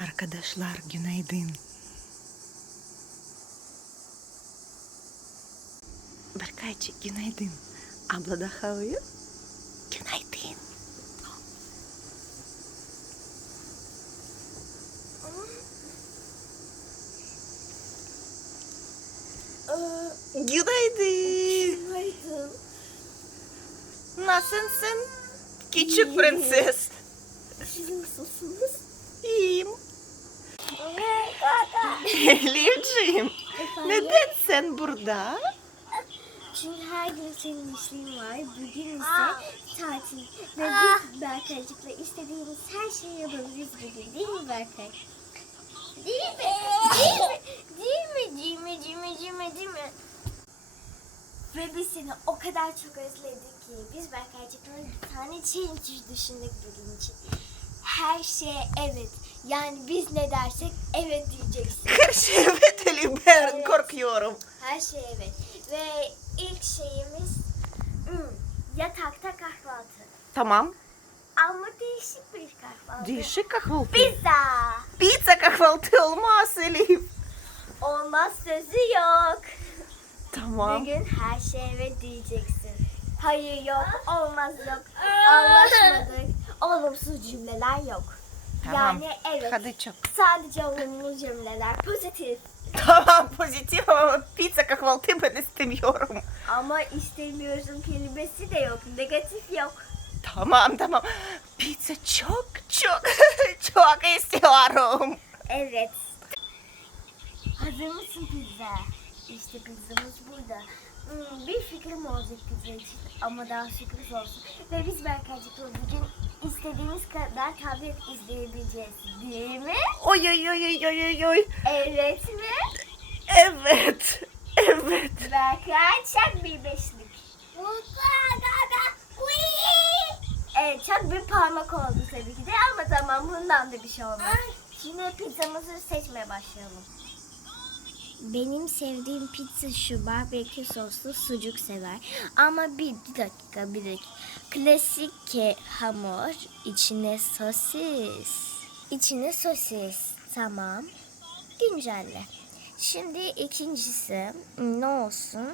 Arkadaşlar günaydın. Berkaycık günaydın. Abla daha uyuyor. Günaydın. Günaydın. Günaydın. Nasılsın? Küçük prenses. Siz nasılsınız? Elifciğim. Neden sen burada? Çünkü her gün senin işin var. Bugün ise tatil. Ve biz Berkaycık'la istediğimiz her şeyi yapabiliriz bugün. Değil mi Berkay? Değil mi? Değil mi? Değil mi? Değil mi? Değil mi? Değil mi? Değil mi? Ve biz seni o kadar çok özledik ki biz Berkaycık'la bir tane challenge düşündük bugün için. Her şeye evet. Yani biz ne dersek evet diyeceksin. Her şey evet Elif ben Evet. korkuyorum. Her şey evet. Ve ilk şeyimiz hmm, yatakta kahvaltı. Tamam. Ama değişik bir kahvaltı. Değişik kahvaltı. Pizza. Pizza kahvaltı olmaz Elif. Olmaz sözü yok. Tamam. Bugün her şeye evet diyeceksin. Hayır yok, olmaz yok, anlaşmadık, olumsuz cümleler yok. Tamam. Yani evet, Hadi çok. sadece olumlu cümleler, pozitif. Tamam pozitif ama pizza kahvaltı ben istemiyorum. Ama istemiyorsun kelimesi de yok, negatif yok. Tamam tamam. Pizza çok çok çok istiyorum. Evet. Hazır mısın pizza? İşte pizzamız burada. Hmm, bir fikrim olacak pizza için ama daha sürpriz olsun. Ve biz Berkaycık'la bugün istediğimiz kadar tablet izleyebileceğiz. Değil mi? Oy oy oy oy oy oy. Evet mi? Evet. Evet. Berkay çak bir beşlik. Evet çok bir parmak oldu tabii ki de ama tamam bundan da bir şey olmaz. Şimdi pizzamızı seçmeye başlayalım. Benim sevdiğim pizza şu barbekü soslu sucuk sever. Ama bir, dakika bir dakika. Klasik ke hamur, içine sosis. İçine sosis. Tamam. Güncelle. Şimdi ikincisi ne olsun?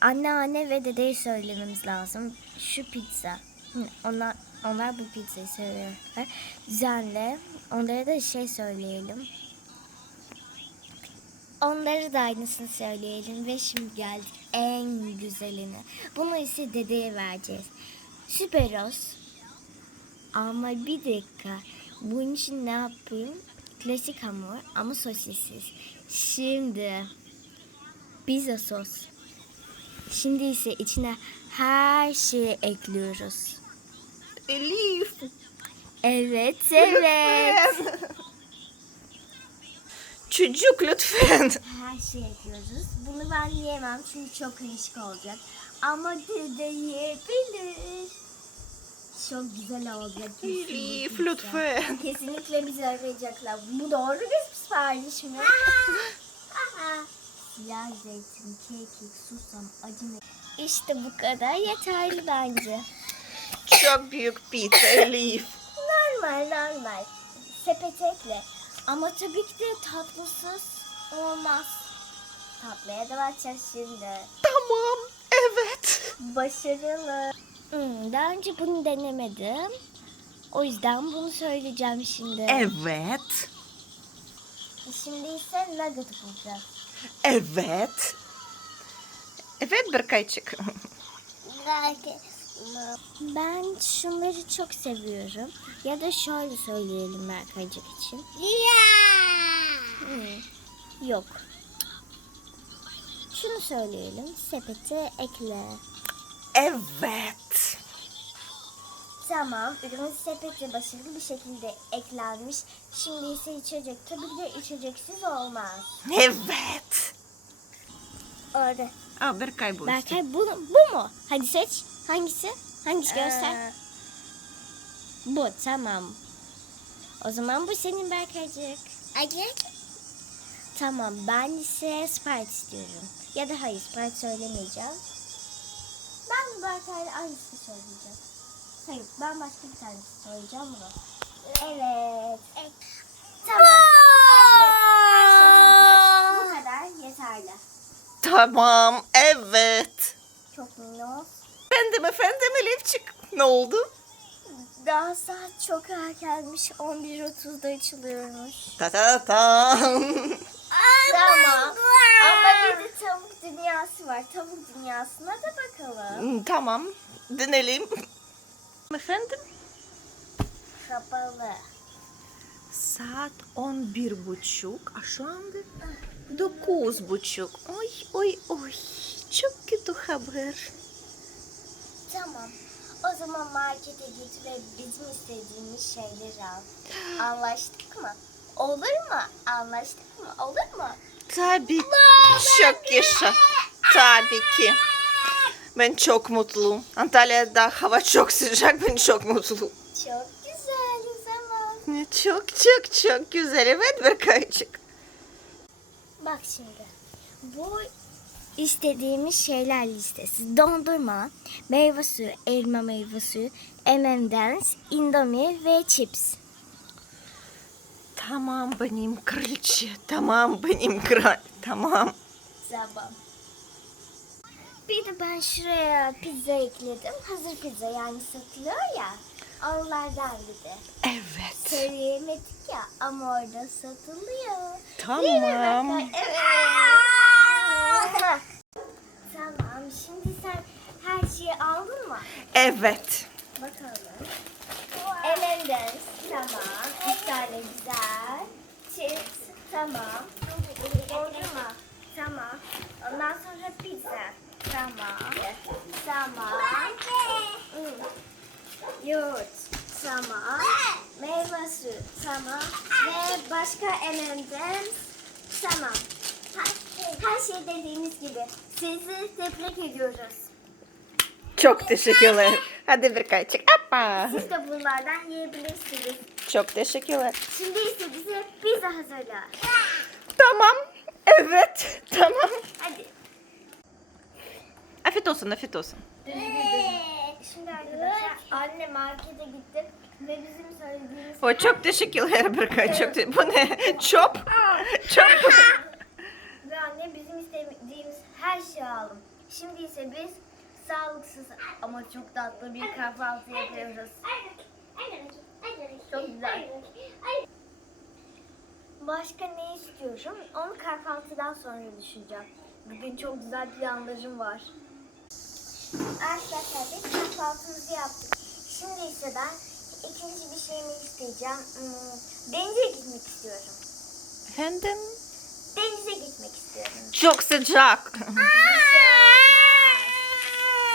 Anneanne ve dedeye söylememiz lazım. Şu pizza. Onlar, onlar bu pizzayı seviyorlar. Düzenle. Onlara da şey söyleyelim. Onları da aynısını söyleyelim ve şimdi geldik en güzeline. Bunu ise dedeye vereceğiz. Süperos. Ama bir dakika. Bunun için ne yapayım? Klasik hamur ama sosissiz. Şimdi pizza sos. Şimdi ise içine her şeyi ekliyoruz. Elif. Evet, evet. Çocuk lütfen. Her şeyi ekliyoruz. Bunu ben yiyemem çünkü çok karışık olacak. Ama dede yiyebilir. Çok güzel olacak. Elif kesinlikle. lütfen. Kesinlikle bizi arayacaklar. Bu doğru bir sipariş mi? Siyah zeytin, kekik, susam, acı me- İşte bu kadar yeterli bence. Çok büyük pizza Elif. Normal normal. Sepete ekle. Ama tabii ki de tatlısız olmaz. Tatlıya da bakacağız şimdi. Tamam. Evet. Başarılı. Hmm, daha önce bunu denemedim. O yüzden bunu söyleyeceğim şimdi. Evet. Şimdi ise nugget bulacağız. Evet. Evet Berkaycık. Ben şunları çok seviyorum. Ya da şöyle söyleyelim Berkaycık için. Hmm, Yok. Şunu söyleyelim. Sepete ekle. Evet. Tamam. Ürün sepete başarılı bir şekilde eklenmiş. Şimdi ise içecek. Tabii ki de içeceksiz olmaz. Evet. Orada. Aa, Berkay bu işte. Berkay bu, bu mu? Hadi seç. Hangisi? Hangisi ee, göster. Ee... Bu tamam. O zaman bu senin Berkaycık. Acık. Tamam ben ise Sprite istiyorum. Ya da hayır Sprite söylemeyeceğim. Ben bu Berkay'la aynısını söyleyeceğim. Hayır ben başka bir tanesini söyleyeceğim bunu. Evet. evet. Tamam. Evet, bu kadar yeterli. Tamam evet. Çok minnoş. Efendim efendim Elifçik. Ne oldu? Daha saat çok erkenmiş. 11.30'da açılıyormuş. Ta ta ta. Tamam. Ama bir de tavuk dünyası var. Tavuk dünyasına da bakalım. Hmm, tamam, dinleyelim. Efendim? Kapalı. Saat on bir buçuk. A şu anda dokuz buçuk. Oy oy oy. Çok kötü haber. Tamam. O zaman markete git ve bizim istediğimiz şeyleri al. Anlaştık mı? Olur mu? Anlaştık mı? Olur mu? Tabii. Çok yaşa. Tabii ki. Ben çok mutluyum. Antalya'da hava çok sıcak. Ben çok mutluyum. Çok güzel o zaman. Çok çok çok güzel. Evet Berkaycık. Bak şimdi. Bu istediğimiz şeyler listesi. Dondurma, meyve suyu, elma meyve suyu, M&M's, Indomie ve chips. Tamam benim kraliçe. Tamam benim kral. Tamam. Tamam. Bir de ben şuraya pizza ekledim. Hazır pizza yani satılıyor ya. Onlardan bir de. Evet. Söyleyemedik ya ama orada satılıyor. Tamam. Değil mi? Evet. Tamam. Şimdi sen her şeyi aldın mı? Evet. Bakalım. M&M's tamam. Bir tane güzel. Chips tamam. Dondurma tamam. Ondan sonra pizza tamam. Tamam. Yoğurt tamam. Meyve suyu tamam. Ve başka M&M's tamam. Her, şey dediğiniz gibi. Sizi tebrik ediyoruz. Çok teşekkürler. Hadi Berkaycık. Hoppa. Siz de bunlardan yiyebilirsiniz. Çok teşekkürler. Şimdi ise bize pizza hazırla. Tamam. Evet. Tamam. Hadi. Afiyet olsun, afiyet olsun. Şimdi arkadaşlar anne markete gitti ve bizim söylediğimiz O çok teşekkürler Berkay. Çok te- Bu ne? Çöp. Çöp. ve anne bizim istediğimiz her şeyi aldım. Şimdi ise biz sağlıksız ama çok tatlı bir kahvaltı yapıyoruz. Çok güzel. Başka ne istiyorum? Onu kahvaltıdan sonra düşüneceğim. Bugün çok güzel planlarım var. Arkadaşlar biz kahvaltımızı yaptık. Şimdi ise ben ikinci bir şeyimi isteyeceğim. Hmm, Denize gitmek istiyorum. Efendim? Denize gitmek istiyorum. Çok sıcak.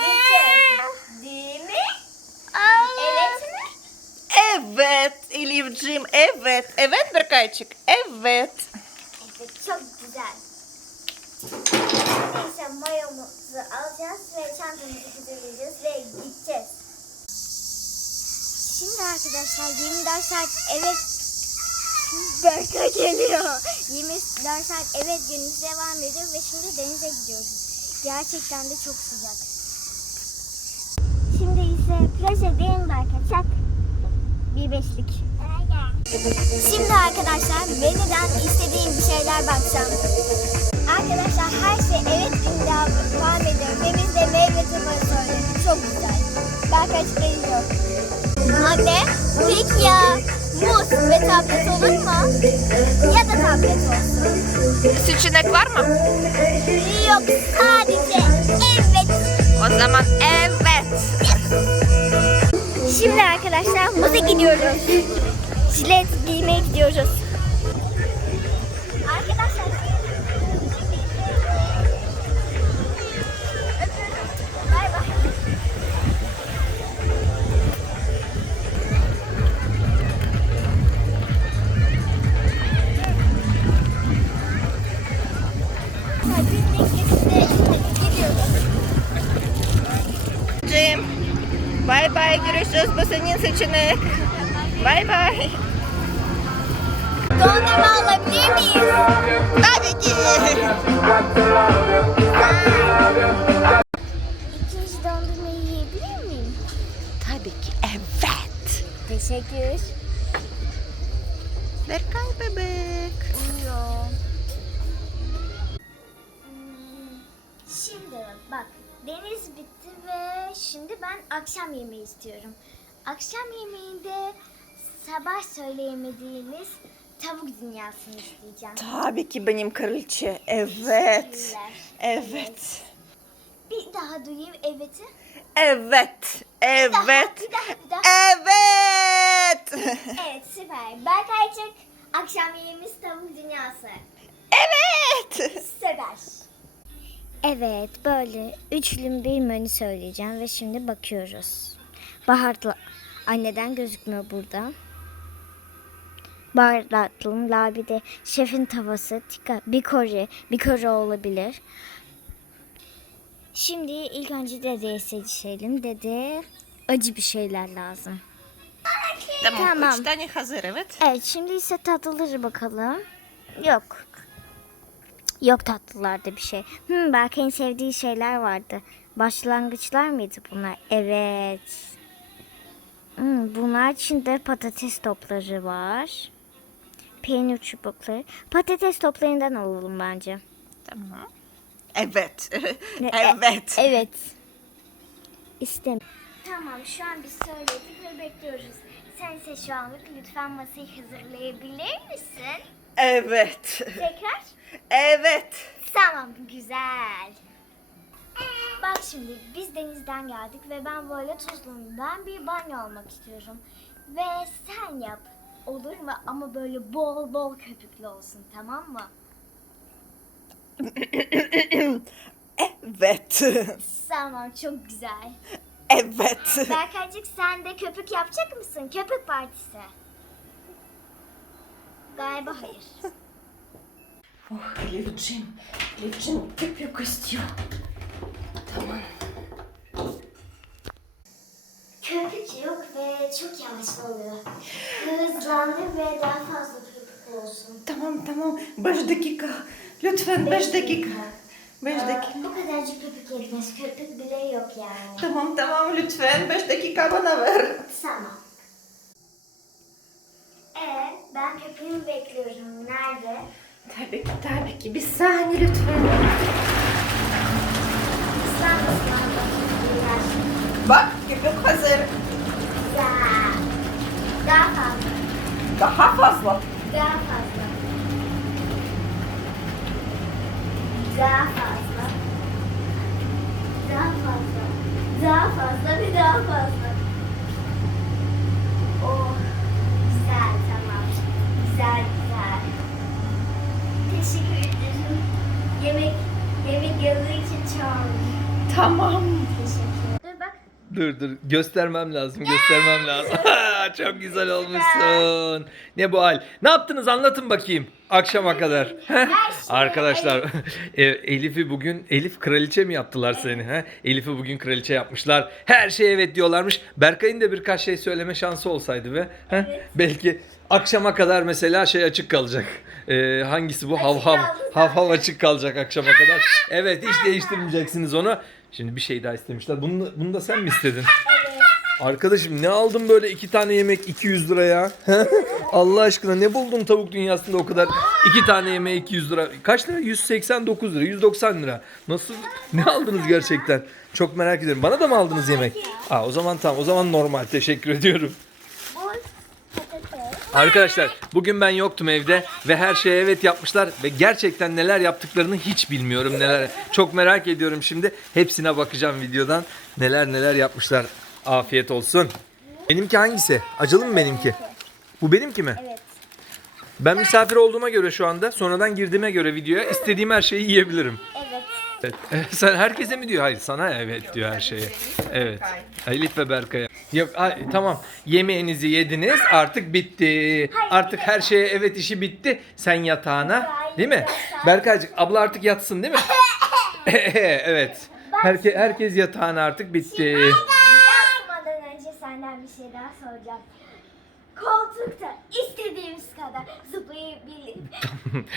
Gideceğiz. Değil mi? Evet mi? Evet Elif'ciğim, evet. Evet Berkaycık, evet. Evet çok güzel. Neyse mayomuzu alacağız ve çantamızı hazırlayacağız ve gideceğiz. Şimdi arkadaşlar 24 saat evet Berka geliyor. 24 saat evet günümüz devam ediyor ve şimdi denize gidiyoruz. Gerçekten de çok sıcak. Şimdi ise plaja değil mi? Çak. Bir beşlik. Şimdi arkadaşlar menüden istediğim bir şeyler bakacağım. Arkadaşlar her şey evet günde devam ediyor. Ve biz de meyve tabağı söyledik. Çok güzel. Berkaç geliyor. Anne, peki ya muz ve tablet olur mu? Ya da tablet olsun. Seçenek var mı? Yok sadece evet. O zaman evet. Şimdi arkadaşlar muza gidiyoruz. Jilet giymeye gidiyoruz. Bay görüşürüz. Bu senin seçenek. Bay bay. Dondurma alabilir miyiz? Tabii ki. İkinci dondurmayı yiyebilir miyim? Tabii ki evet. Teşekkür. Berkay bebek. Yok. Deniz bitti şimdi ben akşam yemeği istiyorum. Akşam yemeğinde sabah söyleyemediğimiz tavuk dünyasını isteyeceğim. Tabii ki benim kraliçe. Evet. Evet. Bir daha duyayım evet'i. Evet. Evet. Bir daha, bir daha, bir daha. Evet. Evet süper. Berkaycık akşam yemeğimiz tavuk dünyası. Evet. Süper. Evet böyle üçlü bir menü söyleyeceğim ve şimdi bakıyoruz. Baharatlı anneden gözükmüyor burada. Baharatlım, labide, şefin tavası, tika, bikori, bikori olabilir. Şimdi ilk önce dedeye seçelim. Dede acı bir şeyler lazım. Tamam. Tamam. Üç tane hazır evet. Evet şimdi ise tatlıları bakalım. Yok. Yok tatlılarda bir şey. Hmm, belki en sevdiği şeyler vardı. Başlangıçlar mıydı bunlar? Evet. Hmm, bunlar içinde patates topları var. Peynir çubukları. Patates toplarından alalım bence. Tamam. Evet. Ne- evet. E- evet. İstem. Tamam şu an biz söyledik ve bekliyoruz. Sen ise şu anlık lütfen masayı hazırlayabilir misin? Evet. Tekrar. Evet. Tamam güzel. Bak şimdi biz denizden geldik ve ben böyle Tuzlu'ndan bir banyo almak istiyorum. Ve sen yap. Olur mu? Ama böyle bol bol köpüklü olsun tamam mı? Evet. Tamam çok güzel. Evet. Berkaycık sen de köpük yapacak mısın? Köpük partisi. Galiba hayır. Oh Elif'ciğim. Elif'ciğim köpük istiyor. Tamam. Köpük yok ve çok yavaş oluyor. Hızlandı ve daha fazla köpük olsun. Tamam tamam. Beş dakika. Lütfen beş dakika. Beş Aa, dakika. Bu kadarcık köpük yetmez. Köpük bile yok yani. Tamam tamam lütfen. Beş dakika bana ver. Tamam. Ben köpüğümü bekliyorum. Nerede? Tabii ki tabii ki. Bir saniye lütfen. Bakayım. Bak köpük hazır. Güzel. Daha fazla. Daha fazla. Daha fazla. Daha fazla. Daha fazla. Daha fazla bir daha fazla. Oh. Güzel tamam. Güzel güzel. Teşekkür ederim. Yemek yemek yazdığı için çağırdım. Tamam. Teşekkür Dur bak. Dur dur göstermem lazım göstermem lazım. Çok güzel olmuşsun. Ne bu hal? Ne yaptınız anlatın bakayım akşama kadar. Arkadaşlar e, Elif'i bugün Elif kraliçe mi yaptılar seni? He? Elif'i bugün kraliçe yapmışlar. Her şeye evet diyorlarmış. Berkay'ın da birkaç şey söyleme şansı olsaydı be. He? Belki akşama kadar mesela şey açık kalacak. E, hangisi bu? Hav hav. Hav hav açık kalacak akşama kadar. Evet hiç değiştirmeyeceksiniz onu. Şimdi bir şey daha istemişler. Bunu, bunu da sen mi istedin? Arkadaşım ne aldın böyle iki tane yemek 200 liraya? Allah aşkına ne buldun tavuk dünyasında o kadar? iki tane yemeğe 200 lira. Kaç lira? 189 lira, 190 lira. Nasıl? Ne aldınız gerçekten? Çok merak ediyorum. Bana da mı aldınız yemek? Aa, o zaman tamam. O zaman normal. Teşekkür ediyorum. Arkadaşlar bugün ben yoktum evde ve her şeye evet yapmışlar ve gerçekten neler yaptıklarını hiç bilmiyorum neler. Çok merak ediyorum şimdi. Hepsine bakacağım videodan. Neler neler yapmışlar. Afiyet olsun. Benimki hangisi? Acılı mı benimki? Bu benimki mi? Evet. Ben misafir olduğuma göre şu anda sonradan girdiğime göre videoya istediğim her şeyi yiyebilirim. Evet. Evet. Sen herkese mi diyor? Hayır sana evet diyor her şeye. Evet. Elif ve Berkay'a. Yok ay, tamam yemeğinizi yediniz artık bitti. Artık her şeye evet işi bitti. Sen yatağına değil mi? Berkaycık abla artık yatsın değil mi? evet. Herke, herkes yatağına artık bitti. Şey daha soracağım. Koltukta istediğimiz kadar zıplayabilir.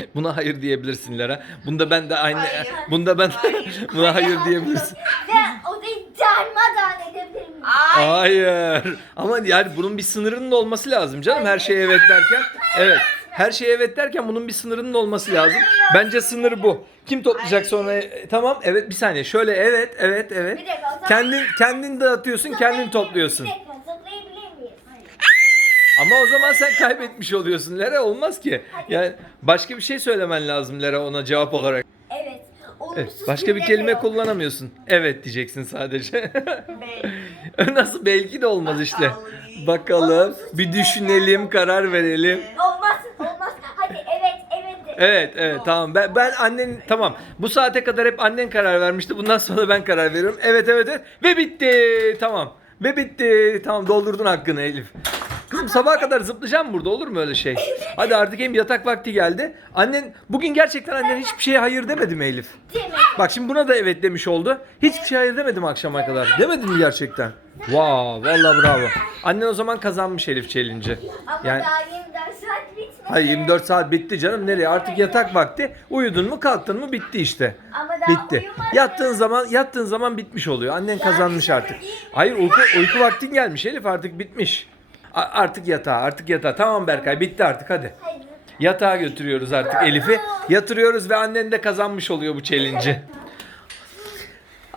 Buna hayır diyebilirsin Lara. Bunda ben de aynı. Hayır. Bunda ben Hayır. buna hayır diyebilirsin. Ve odayı darmadağın edebilir miyim? Hayır. Ama yani bunun bir sınırının da olması lazım canım her şeye evet derken. Evet. Her şeye evet derken bunun bir sınırının olması lazım. Bence sınır bu. Kim toplayacak sonra? E, Tamam evet bir saniye. Şöyle evet evet evet. Bir dakika, o zaman- Kendin kendin dağıtıyorsun, kendin topluyorsun. Bir dakika? Ama o zaman sen kaybetmiş oluyorsun. Lera olmaz ki. Yani başka bir şey söylemen lazım Lera ona cevap olarak. Evet. Evet, Olumsuz başka bir kelime yok. kullanamıyorsun. Evet diyeceksin sadece. Nasıl belki de olmaz işte. Bakalım bir düşünelim, karar verelim. Olmaz olmaz. Hadi evet evet de. Evet evet tamam ben, ben annen tamam bu saate kadar hep annen karar vermişti bundan sonra ben karar veriyorum evet evet evet ve bitti tamam ve bitti tamam doldurdun hakkını Elif Kızım sabaha kadar zıplayacağım burada olur mu öyle şey hadi artık hem yatak vakti geldi annen bugün gerçekten annen hiçbir şeye hayır demedi mi Elif mi? bak şimdi buna da evet demiş oldu hiçbir şey hayır demedim akşama kadar demedin mi gerçekten Wow, vallahi bravo. Annen o zaman kazanmış Elif challenge'ı. Ama Yani daha 24 saat bitmedi. Hayır 24 saat bitti canım. Nereye? Artık yatak vakti. Uyudun mu kalktın mı bitti işte. Ama daha Bitti. uyumadım. Yattığın zaman yattığın zaman bitmiş oluyor. Annen kazanmış artık. Hayır uyku, uyku vaktin gelmiş Elif artık bitmiş. Artık yatağa artık yatağa. Tamam Berkay bitti artık hadi. Hadi. Yatağa götürüyoruz artık Elif'i. Yatırıyoruz ve annen de kazanmış oluyor bu challenge'i.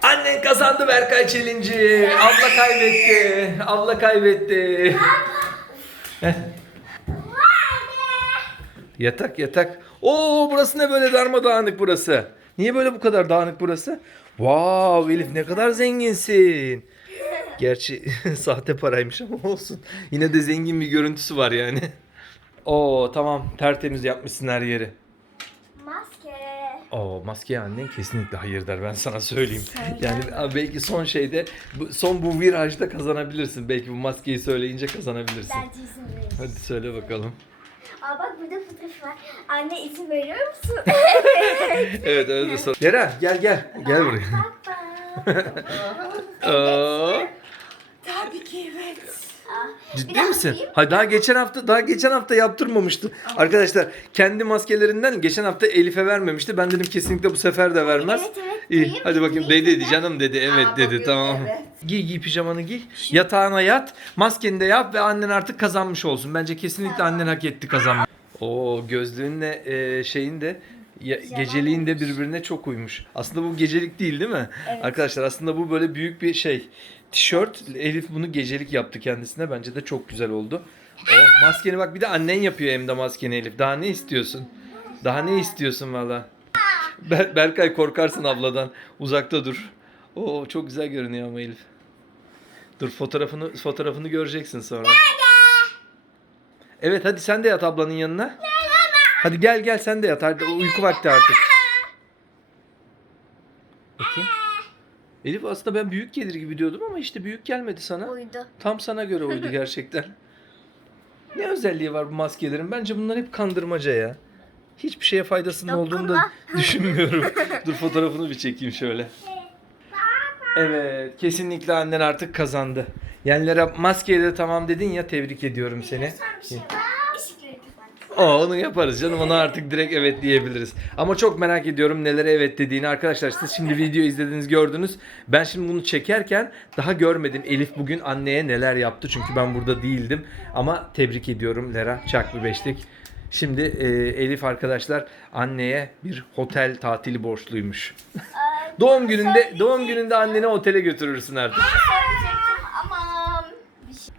Annen kazandı Berkay challenge'i. Abla kaybetti. Abla kaybetti. Yatak yatak. Oo burası ne böyle darmadağınık burası. Niye böyle bu kadar dağınık burası? Wow Elif ne kadar zenginsin. Gerçi sahte paraymış ama olsun. Yine de zengin bir görüntüsü var yani. Oo tamam tertemiz yapmışsın her yeri. Maske. Oo maskeye annen kesinlikle hayır der ben sana söyleyeyim. Yani belki son şeyde bu- son bu virajda kazanabilirsin. Belki bu maskeyi söyleyince kazanabilirsin. Bence izin. Hadi söyle bakalım. Aa bak burada fotoğraf var. Anne izin veriyor musun? Evet öyle de sor. Deren gel gel. Gel buraya. Aa, Tabii ki evet. ciddi misin? Hayır daha geçen hafta daha geçen hafta yaptırmamıştı. Arkadaşlar kendi maskelerinden geçen hafta Elif'e vermemişti. Ben dedim kesinlikle bu sefer de vermez. Evet, evet. İyi Duyayım, hadi bakayım duyayım dedi canım dedi. Evet Aa, dedi bugün tamam. evet. Giy giy pijamanı giy. Yatağına yat. Maskeni de yap ve annen artık kazanmış olsun. Bence kesinlikle annen hak etti kazanmayı. Oo gözlüğünle e, şeyin de ya, geceliğin de birbirine çok uymuş. Aslında bu gecelik değil değil mi? Evet. Arkadaşlar aslında bu böyle büyük bir şey. Tişört. Elif bunu gecelik yaptı kendisine. Bence de çok güzel oldu. Oh, maskeni bak bir de annen yapıyor hem de maskeni Elif. Daha ne istiyorsun? Daha ne istiyorsun valla? Ber- Berkay korkarsın abladan. Uzakta dur. Oo çok güzel görünüyor ama Elif. Dur fotoğrafını fotoğrafını göreceksin sonra. Evet hadi sen de yat ablanın yanına. Hadi gel gel sen de yat. Hadi uyku vakti artık. Bakayım. Elif aslında ben büyük gelir gibi diyordum ama işte büyük gelmedi sana. Uydu. Tam sana göre uydu gerçekten. ne özelliği var bu maskelerin? Bence bunlar hep kandırmaca ya. Hiçbir şeye faydasının olduğunu da düşünmüyorum. Dur fotoğrafını bir çekeyim şöyle. Evet, kesinlikle annen artık kazandı. Yenlere maskeye de tamam dedin ya tebrik ediyorum seni. Bir şey var. O onu yaparız canım ona artık direkt evet diyebiliriz. Ama çok merak ediyorum nelere evet dediğini arkadaşlar. Siz şimdi video izlediniz gördünüz. Ben şimdi bunu çekerken daha görmedim Elif bugün anneye neler yaptı. Çünkü ben burada değildim. Ama tebrik ediyorum Lera çak bir beşlik. Şimdi e, Elif arkadaşlar anneye bir otel tatili borçluymuş. doğum gününde doğum gününde anneni otele götürürsün artık. Söyleyecektim ama bir şey.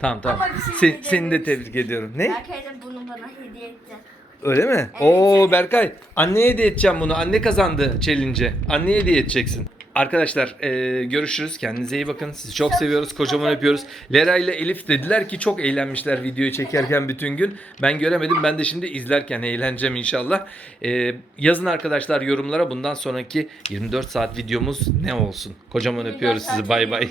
Tamam tamam. Ama bir şey seni de tebrik ediyorum. Ne? Berkay da bunu bana hediye etti. Öyle mi? Oo Berkay. Anneye hediye edeceğim bunu. Anne kazandı challenge'ı. Anneye hediye edeceksin. Arkadaşlar e, görüşürüz. Kendinize iyi bakın. Sizi çok seviyoruz. Kocaman öpüyoruz. Lera ile Elif dediler ki çok eğlenmişler videoyu çekerken bütün gün. Ben göremedim. Ben de şimdi izlerken eğleneceğim inşallah. E, yazın arkadaşlar yorumlara bundan sonraki 24 saat videomuz ne olsun. Kocaman öpüyoruz sizi. Bay bay.